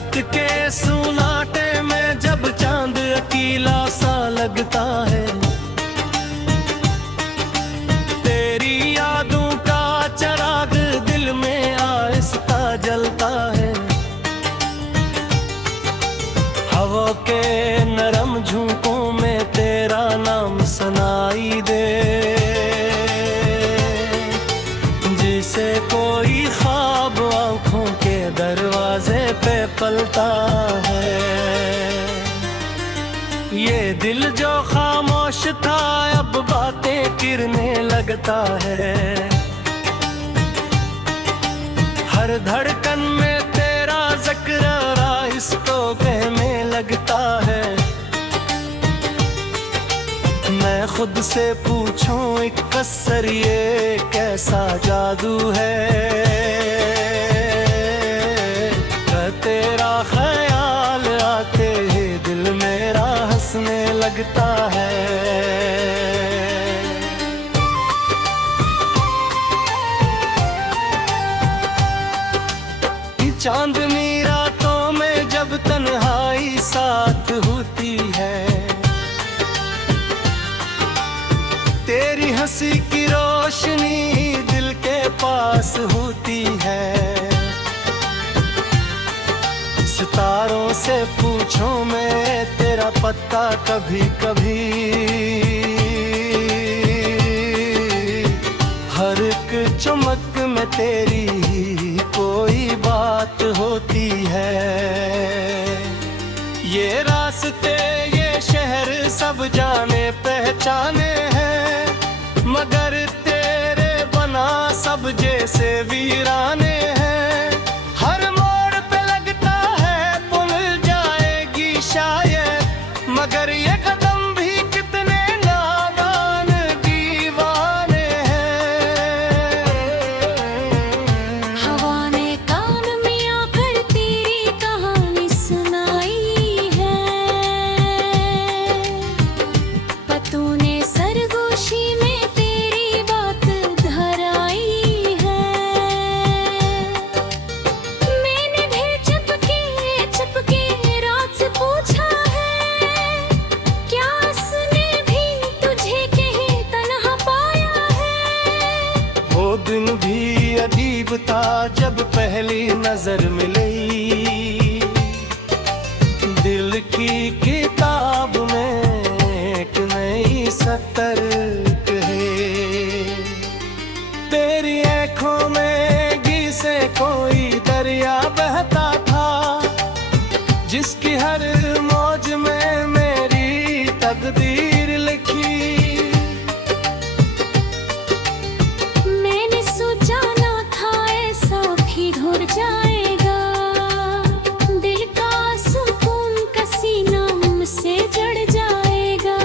रात के सुनाटे में जब चांद अकेला सा लगता है, तेरी यादों का चिराग दिल में आहिस्ता जलता है। हवा के नरम झोंकों में तेरा नाम सुनाई दे, जिसे कोई ख्वाब आंखों के दरवाजे पे पलता है। ये दिल जो खामोश था अब बातें करने लगता है। हर धड़कन में तेरा जिक्र इसको कहने लगता है। मैं खुद से पूछूं एक कसर ये कैसा जादू है, तेरा ख्याल आते ही दिल मेरा हंसने लगता है। चांदनी रातों में जब तन्हाई साथ होती है, तेरी हंसी की रोशनी दिल के पास होती है। सितारों से पूछूं मैं तेरा पता कभी कभी, हर एक चमक में तेरी कोई बात होती है। ये रास्ते ये शहर सब जाने पहचाने हैं, मगर तेरे बना सब जैसे वीराने हैं। हर मोड़ पे लगता है पुल जाएगी शायद, मगर ये कदम भी कितने नादान दीवाने हैं। हवा ने कान में आकर तेरी कहानी सुनाई है, पत्तों ने सरगोशी में तेरी बात धराई है। मैंने भी चुपके रात से पूछा है, क्या उसने भी तुझे कहीं तन्हा पाया है। वो दिन भी अजीब था जब पहली नजर मिली, दिल की किताब में एक नई सतर कहे। तेरी आँखों में घी से कोई दरिया बहता था, जिसकी हर मौज में मेरी तकदीर लिखी। मैंने सोचा ना था ऐसा भी हो जाएगा, दिल का सुकून का सीना मुझसे जड़ जाएगा।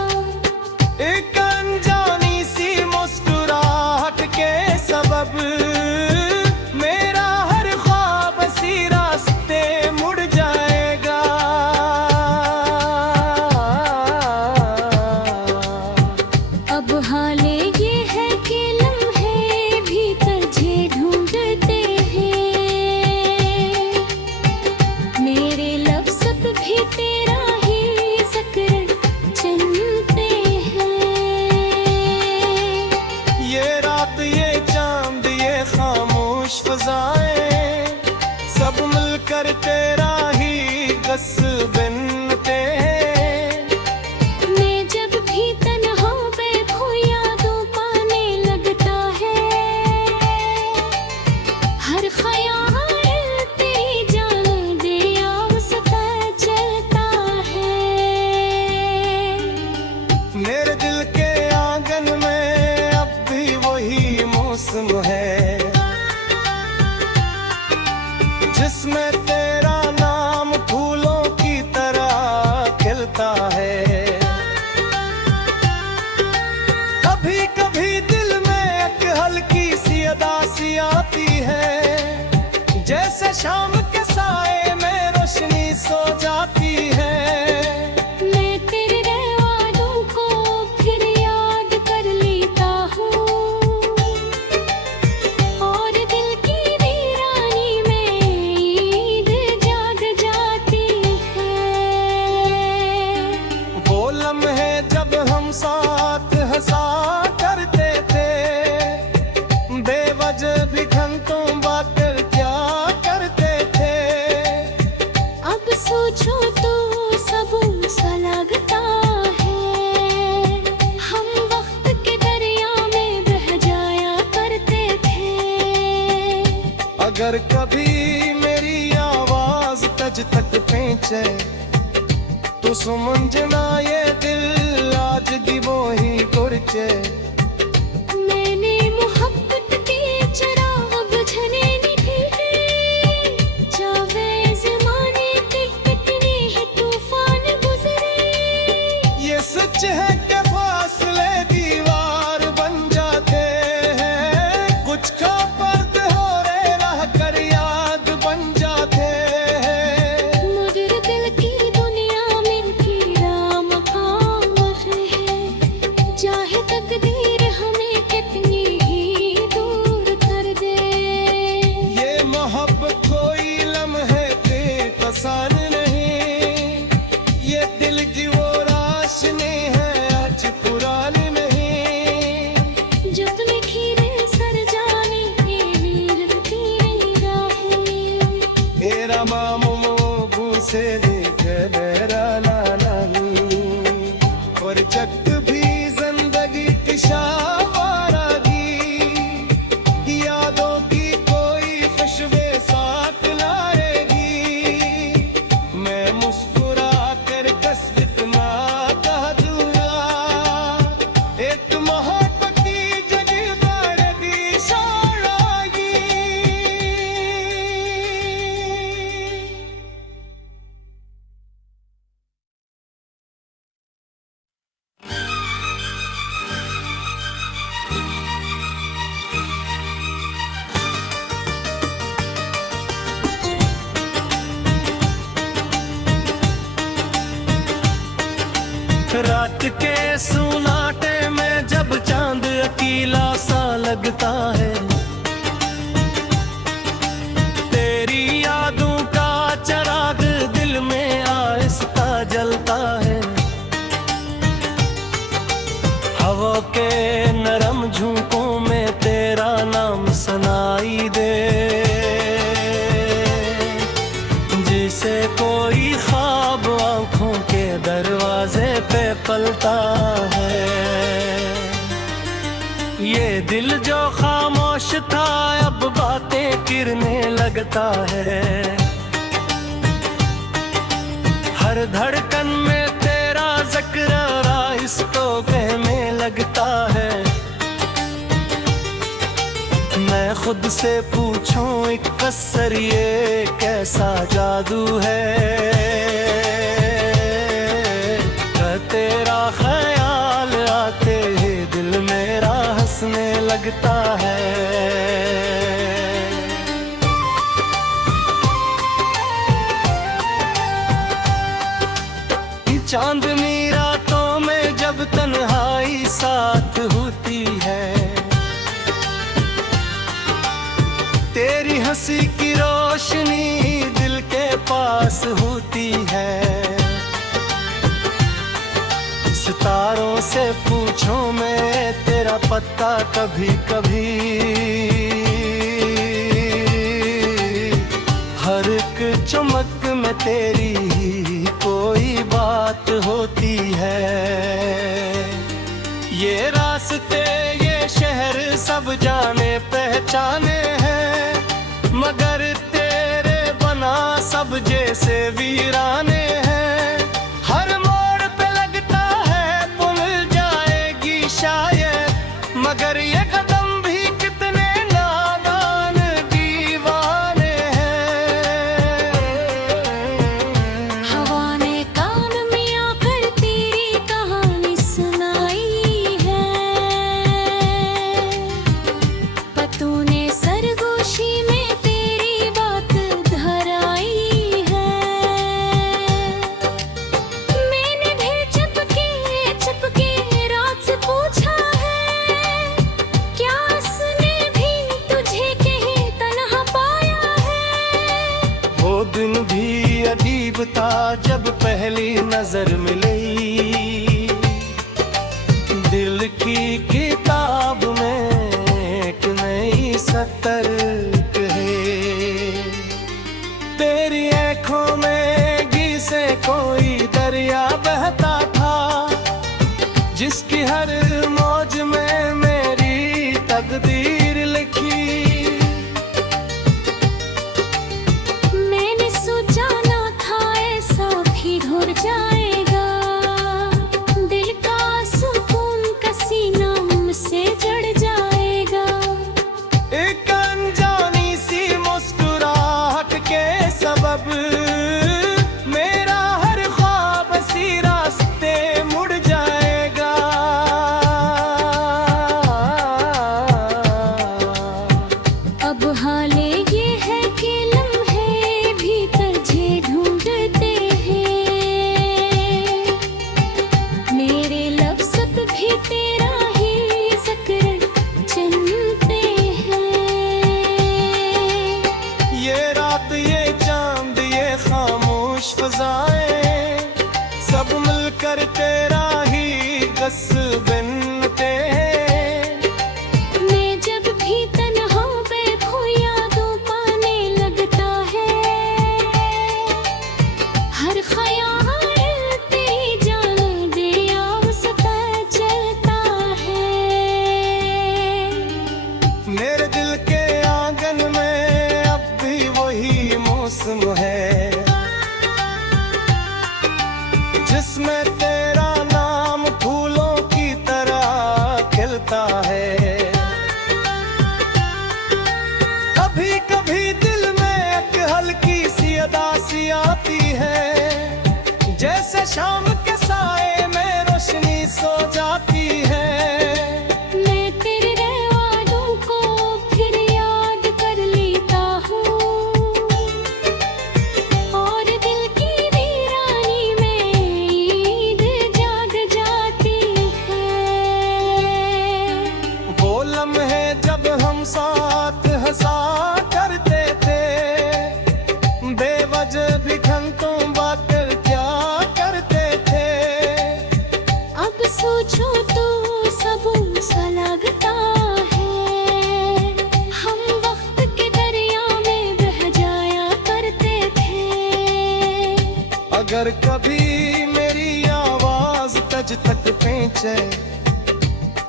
एक अनजानी सी मुस्कुराहट के सबब मेरा हर ख्वाब सी रास्ते मुड़ जाएगा। अब हाले ये है कि लम्हे भी तुझे ढूंढते हैं, मेरे लफ्ज़ भी तेरा ही जिक्र चुनते हैं। ये रात ये चांद ये खामोश फ़ज़ाएं सब मिलकर तेरा ही गस बनते हैं। मैं जब भी तन्हा बैठूं यादों पाने लगता है, हर ख्याल तेरी जान दे आवसता चलता है। मेरे दिल के आंगन में अब भी वही मौसम है, जिसमें तेरा नाम फूलों की तरह तक पेंचे तू समझना ये दिल आज की वो ही गुरचे मैंने मोहब्बत के चिराग बुझने नहीं दिए जावे ज़माने के कितने ही तूफान गुजरे ये सच है कि फासले दीवार बन जाते हैं कुछ का पर्द हो रे रह कर याद बन जाते हैं मगर दिल की दुनिया में राम खामोश है चाहे तकदीर हमें कितनी ही दूर कर दे ये मोहब्बत कोई लम्हे के पसान नहीं ये दिल की वो राशनी है आज पुरानी नहीं जो तुम्हें खीरे सर जाने नीर तेरी राहें मेरा मामू से लेकर मेरा नाना और चक भी जिंदगी की शावारागी यादों की कोई खुशबे साथ लाएगी मैं मुस्कुरा कर कस इतना कह दूंगा एक मोहब्बत की जगह दी शारागी रात के सुनाटे में जब चांद अकेला सा लगता है तेरी यादों का चराग दिल में आहिस्ता जलता है हवा के नरम झोंकों में तेरा नाम सुनाई दे जिसे कोई ख्वाब आंखों के दरवाजे पे पलता है ये दिल जो खामोश था अब बातें करने लगता है हर धड़कन में तेरा जिक्र इसको कहने लगता है मैं खुद से पूछूं एक कसर ये कैसा जादू है तेरा ख्याल आते ही दिल मेरा हंसने लगता है चांदनी रातों में जब तन्हाई साथ होती है तेरी हंसी की रोशनी दिल के पास होती है सितारों से पूछूं मैं तेरा पता कभी कभी हर एक चमक में तेरी ही कोई बात होती है ये रास्ते ये शहर सब जाने पहचाने हैं मगर तेरे बना सब जैसे वीराने हैं हर मोड़ पे लगता है पुल जाएगी शायद मगर ये कदम भी कितने नादान दीवाने हैं हवा ने कान में आकर तेरी कहानी सुनाई है पतों ने सरगोशी में तेरी बात धराई है मैंने भी चुपके रात से पूछा है क्या उसने भी तुझे कहीं तन्हा पाया है वो दिन भी अजीब था जब पहली नजर मिली दिल की किताब में एक नई सतर है तेरी आंखों में घिसे कोई दरिया बहता था जिसकी हर मौज में मेरी तकदीर लिखी मैंने सोचा ना था हर ख्याल तेरी जानिबे आवसता चलता है। मेरे दिल के आंगन में अब भी वही मौसम है जिसमें तेरा नाम फूलों की तरह खिलता है। कभी कभी दिल में एक हल्की सी उदासी आती है जैसे शाम के साए में रोशनी सो जाती है। मैं तेरे वादों को फिर याद कर लेता हूँ और दिल की वीरानी में ईद जाग जाती है। वो लम्हे जब हम साथ हंसा करते थे बेवजह भी घंटों बातें क्या करते थे। अब सोचो तो सब सा लगता है हम वक्त के दरिया में बह जाया करते थे। अगर कभी मेरी आवाज तज तक पहुंचे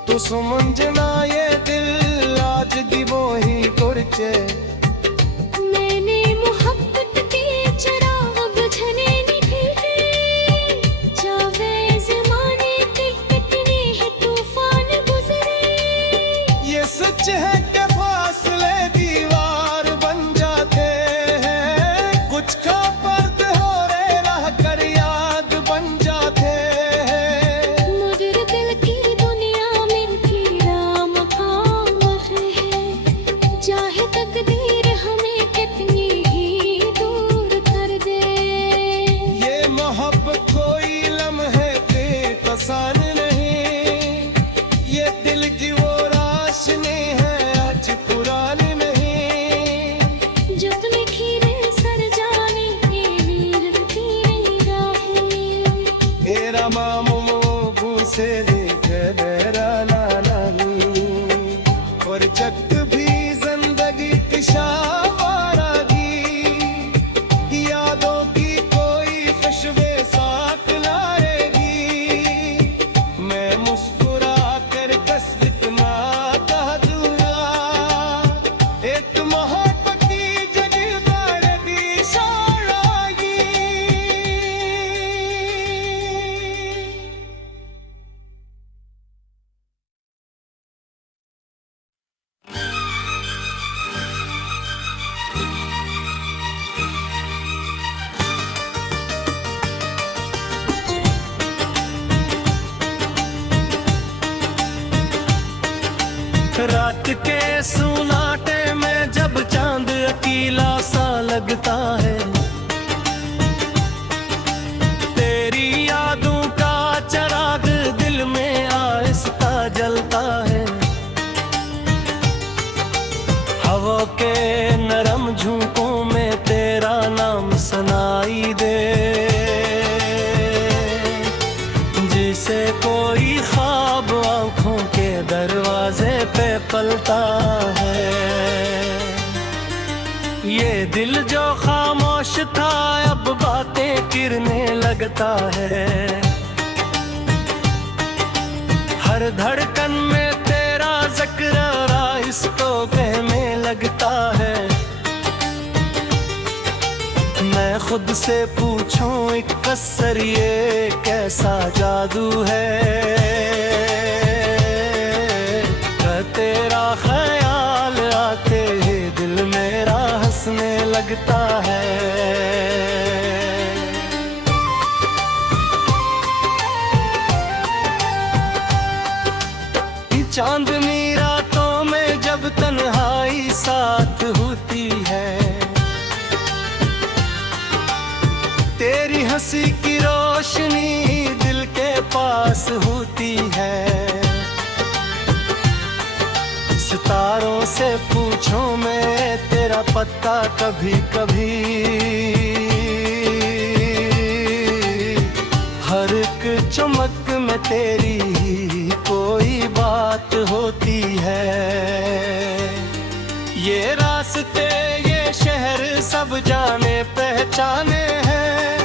तो समझना ये दिल आज भी वो ही गुरचे। मैंने मोहब्बत के चिराग बुझने नहीं थे जावे ज़माने के कितने ही तूफान गुजरे। ये सच है कि फासले दीवार बन जाते हैं कुछ का पर्द हो रे रह कर याद बन जाते हैं। मगर दिल की दुनिया में तेरा मकाम है चाहे तकदीर हमें कितनी ही दूर कर दे। ये मोहब्बत कोई लम्हे बेपसान नहीं ये दिल की वो रोशनी है आज पुरानी नहीं। जब तुम्हें खीरे सर जाने के गिरती राहें मेरा मामू से देख मेरा लाला और चक भी जिंदगी की शावारागी यादों की कोई खुशबू साथ लाएगी। मैं मुस्कुरा कर बस इतना कह दूंगा एक मोहब्बत की जगह दी शायरागी। रात के सुनाटे में जब चांद अकेला सा लगता है तेरी यादों का चिराग दिल में आहिस्ता जलता है। हवा के नरम झोंकों में तेरा नाम सुनाई दे जिसे कोई ख्वाब आंखों के दरवाजे पे पलता है। ये दिल जो खामोश था अब बातें करने लगता है। हर धड़कन में तेरा जिक्र इसको कहने लगता है। मैं खुद से पूछूं एक कसर ये कैसा जादू है कि तेरा ख्याल आते ही दिल मेरा हंसने लगता है। चांदनी रातों में जब तन्हाई साथ होती है तेरी हंसी की रोशनी दिल के पास होती है। सितारों से पूछूं मैं तेरा पता कभी कभी हर एक चमक में तेरी कोई बात होती है। ये रास्ते ये शहर सब जाने पहचाने हैं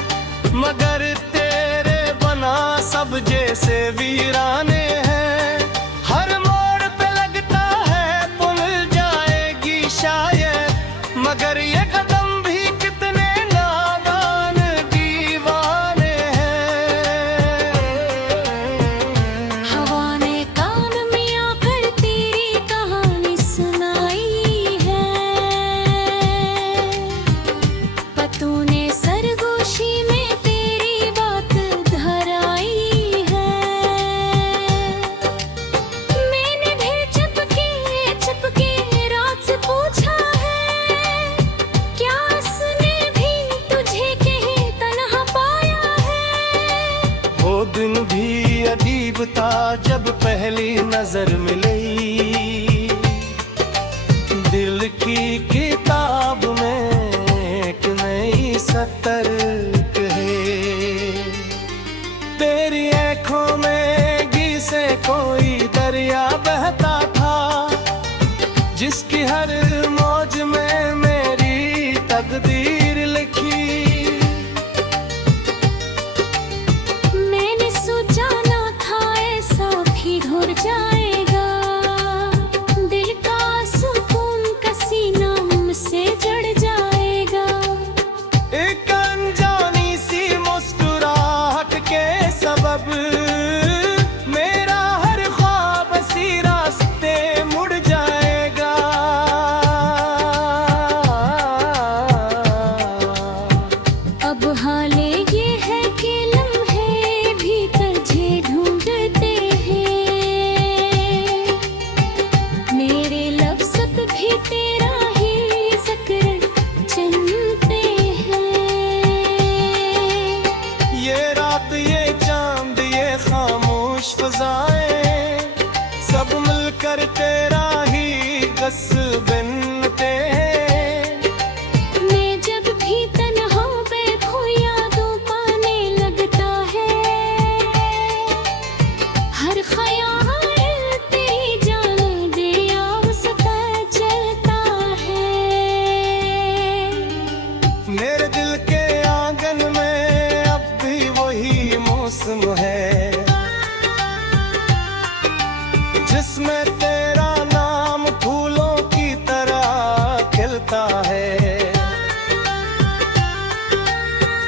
था जब पहली नजर मिली, दिल की किताब में एक नई सतर कहे। तेरी आँखों में घी से कोई दरिया बहता था, जिसकी हर मौज में मेरी तकदीर लिखी। मैंने सोचा ना था ऐसा भी हो जाएगा, दिल का सुकून का सीना मुझसे जड़ जाएगा। एक अनजानी सी मुस्कुराहट के सबब मेरा हर ख्वाब सी रास्ते मुड़ जाएगा। अब हाले ये है कि लम्हे भी तुझे ढूंढते हैं, मेरे लफ्ज़ भी तेरा ही ज़िक्र चुनते हैं। ये रात ये चांद ये खामोश फ़ज़ाएं सब मिलकर तेरा ही गस बनते हैं। मैं जब भी तन्हा बेखो यादों पाने लगता है, हर ख्याल तेरी जाने दे उसका चलता है। मेरे दिल के आंगन में अब भी वही मौसम है, जिसमें तेरा नाम फूलों की तरह खिलता है।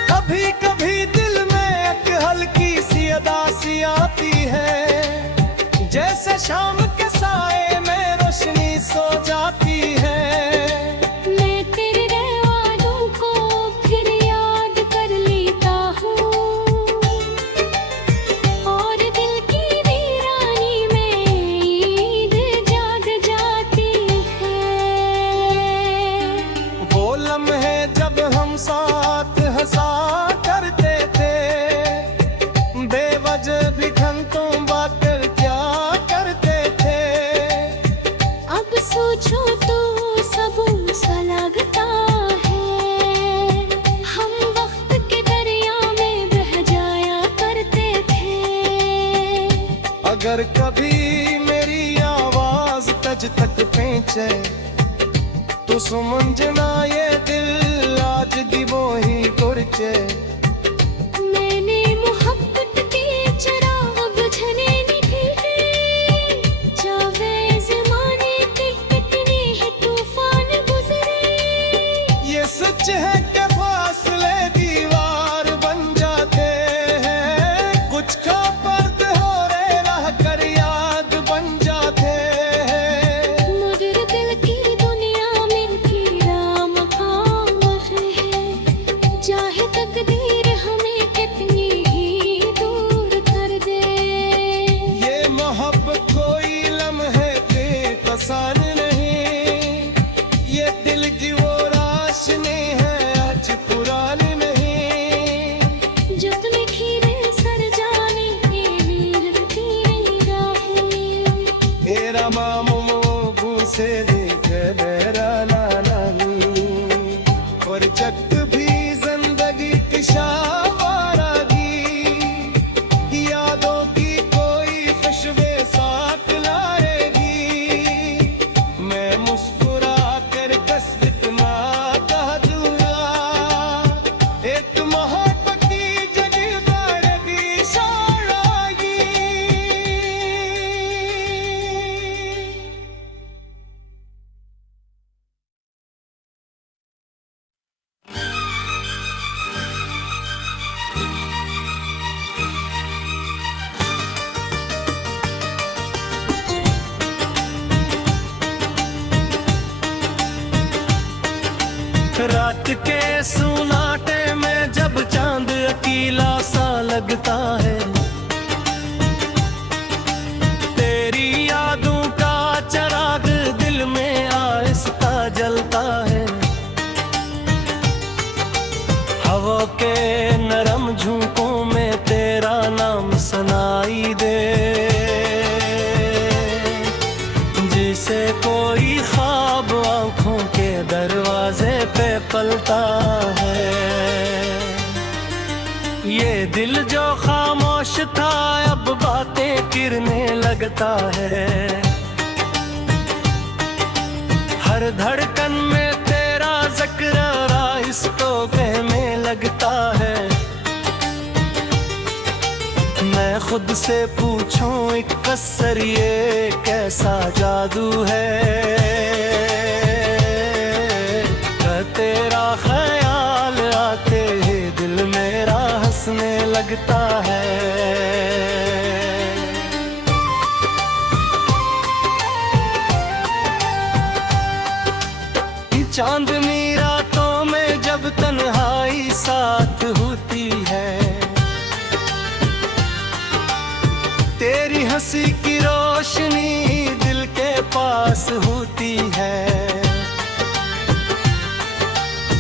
कभी कभी दिल में एक हल्की सी अदासी आती है, जैसे शाम के साए में रोशनी सो जाती है। मैं तेरे वादों को फिर याद कर लेता हूँ, और दिल की वीरानी में ईद जाग जाती है। वो लम्हे जब हम साथ हंसा करते थे, बेवजह भी घंटों बातें क्या करते थे। अब सोचो तो सब सा लगता है, हम वक्त के दरिया में बह जाया करते थे। अगर कभी मेरी आवाज तुझ तक पहुंचे तो समझना ये दिल आज की वो ही गुरचे। मैंने मोहब्बत के चिराग बुझने नहीं दिए, जावे ज़माने के कितने ही तूफान गुजरे। ये सच है कि फासले दीवार बन जाते हैं, कुछ का पर्द हो रहे रह कर याद बन जाते हैं। मगर दिल की दुनिया में तेरा मकाम है, चाहे तकदीर हमें कितनी ही दूर कर दे। ये मोहब्बत कोई लम्हे बेकसान नहीं, ये दिल की वो रोशनी है आज पुरानी नहीं। जो तुम्हें खीरे सर जाने लगती राहें, मेरा मामू मोबू से लेकर मेरा नानी, और जग भी जिंदगी की शावारा दी, यादों की कोई खुशबू साथ लाएगी। मैं मुस्कुरा कर कस इतना कह दूंगा, एक मोहब्बत की जगीदार की शान आएगी। रात के सुनाटे में जब चांद अकेला सा लगता है, तेरी यादों का चराग दिल में आहिस्ता जलता है। हवा के नरम झोंकों में तेरा नाम सुनाई दे, ये दिल जो खामोश था अब बातें करने लगता है। हर धड़कन में तेरा जिक्र राइस को कहने लगता है। मैं खुद से पूछूं एक कसर ये कैसा जादू है कि तेरा ख्याल आते ही दिल मेरा हंसने लगता है। चांदनी रातों में जब तन्हाई साथ होती है, तेरी हंसी की रोशनी दिल के पास होती है।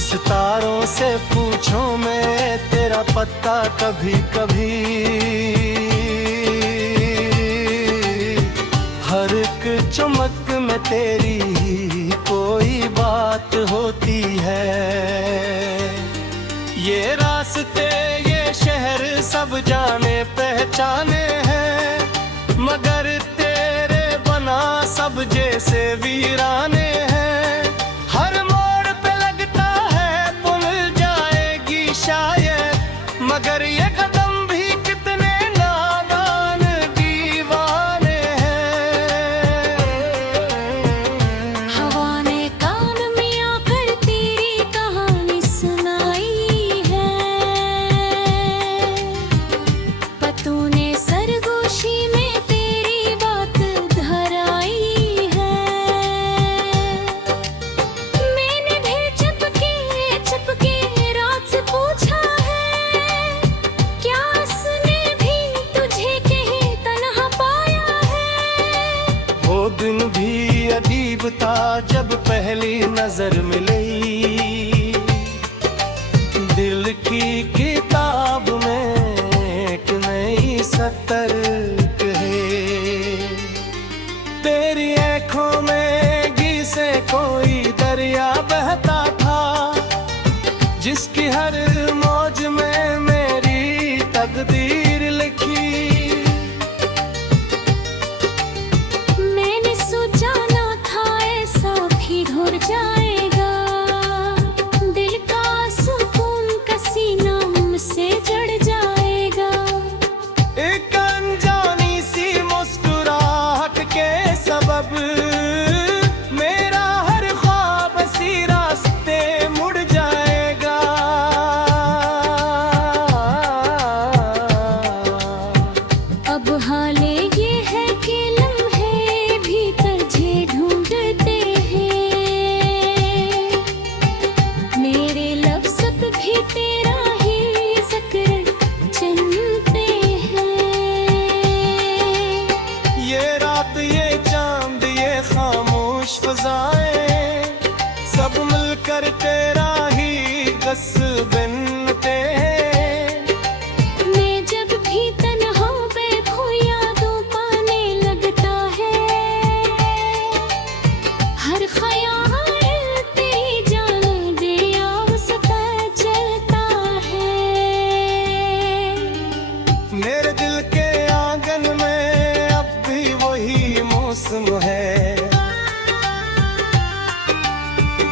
सितारों से पूछूं मैं तेरा पता कभी कभी, हर एक चमक में तेरी कोई बात होती है। ये रास्ते ये शहर सब जाने पहचाने हैं, मगर तेरे बना सब जैसे वीराने हैं। हर मोड़ पे लगता है पुल जाएगी शायद, मगर ये कदम भी कितने नादान दीवाने हैं। हवा ने कान में आकर तेरी कहानी सुनाई है, पतों ने सरगोशी में तेरी बात धराई है। मैंने भी चुपके रात से पूछा है, क्या उसने भी तुझे कहीं तन्हा पाया है। वो दिन भी अजीब था जब पहली नजर मिली, दिल की किताब में एक नई सतर कहे। तेरी आँखों में घी से कोई दरिया बहता था, जिसकी हर मौज में मेरी तकदीर लिखी। मैंने सोचा ना था ऐसा भी हो जाएगा, दिल का सुकून का सीना मुझसे जड़ जाएगा। एक अनजानी सी मुस्कुराहट के सबब मेरा हर ख्वाब सी रास्ते मुड़ जाएगा। अब हाले ये है कि लम्हे भीतर जे ढूंढते हैं, मेरे लफ्ज़ भी तेरा ही जिक्र चुनते हैं। ये रात ये चांद ये खामोश फ़ज़ाएं सब मिलकर तेरा ही गस बनते हैं। मैं जब भी तन्हा बेखो यादों पाने लगता है, हर ख्याल तेरी जान दे आवसता चलता है। मेरे दिल के आंगन में अब भी वही मौसम है,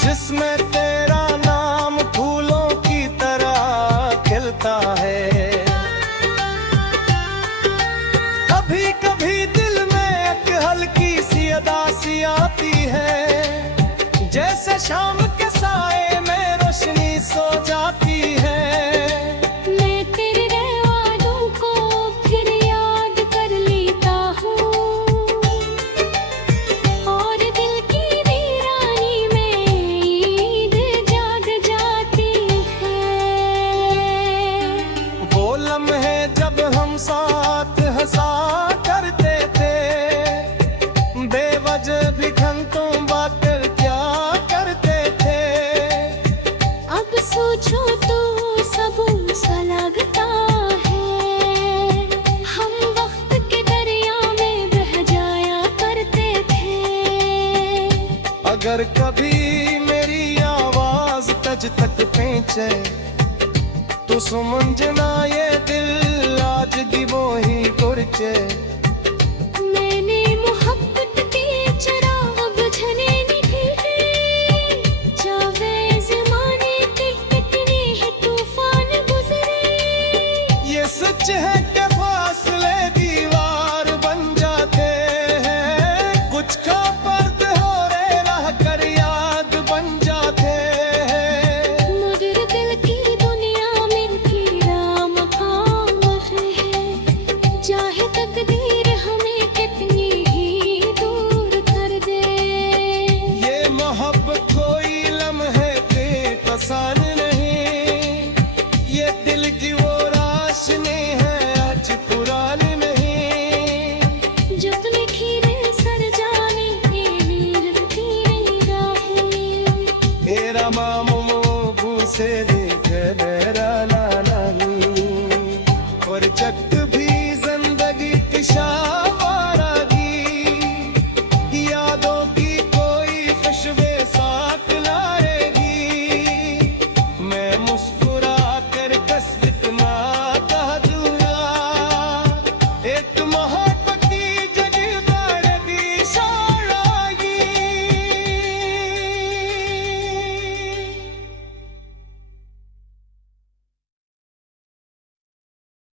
जिसमें तेरा नाम फूलों की तरह खिलता है। कभी कभी दिल में एक हल्की सी अदासी आती है, जैसे शाम के साए में रोशनी सो जाती है। मैं तेरे रहवादों को फिर याद कर लेता हूँ, और दिल की वीरानी में ईद जाग जाती है। वो लम्हे जब हम साथ हंसा करते थे, बेवजह भी घंटों बातें क्या करते थे। अब सोचो तो सब सा लगता है, हम वक्त के दरिया में बह जाया करते थे। अगर कभी मेरी आवाज तज तक पहुंचे तो सुमंजना ये दिल आज की वो ही कुर्चे मैंने मोहब्बत के चिराग बुझने नहीं दिए जावे ज़माने के कितने ही तूफान गुजरे ये सच है कि फासले दीवार बन जाते हैं कुछ का पर्द हो रे रह कर याद बन जाते हैं मगर दिल की दुनिया में तेरा मकाम है चाहे तकदीर हमें कितनी ही दूर कर दे ये मोहब्बत कोई लम्हे बेपसान नहीं ये दिल की वो राशनी है आज पुरानी नहीं जब खीरे सर जाने तेरी राहें तेरा मामू से लेकर राना नहीं और चक भी जिंदगी की शावारा दी यादों की कोई खुशबे साथ लाएगी मैं मुस्कुरा कर कसरत ना कह दूंगा एक महान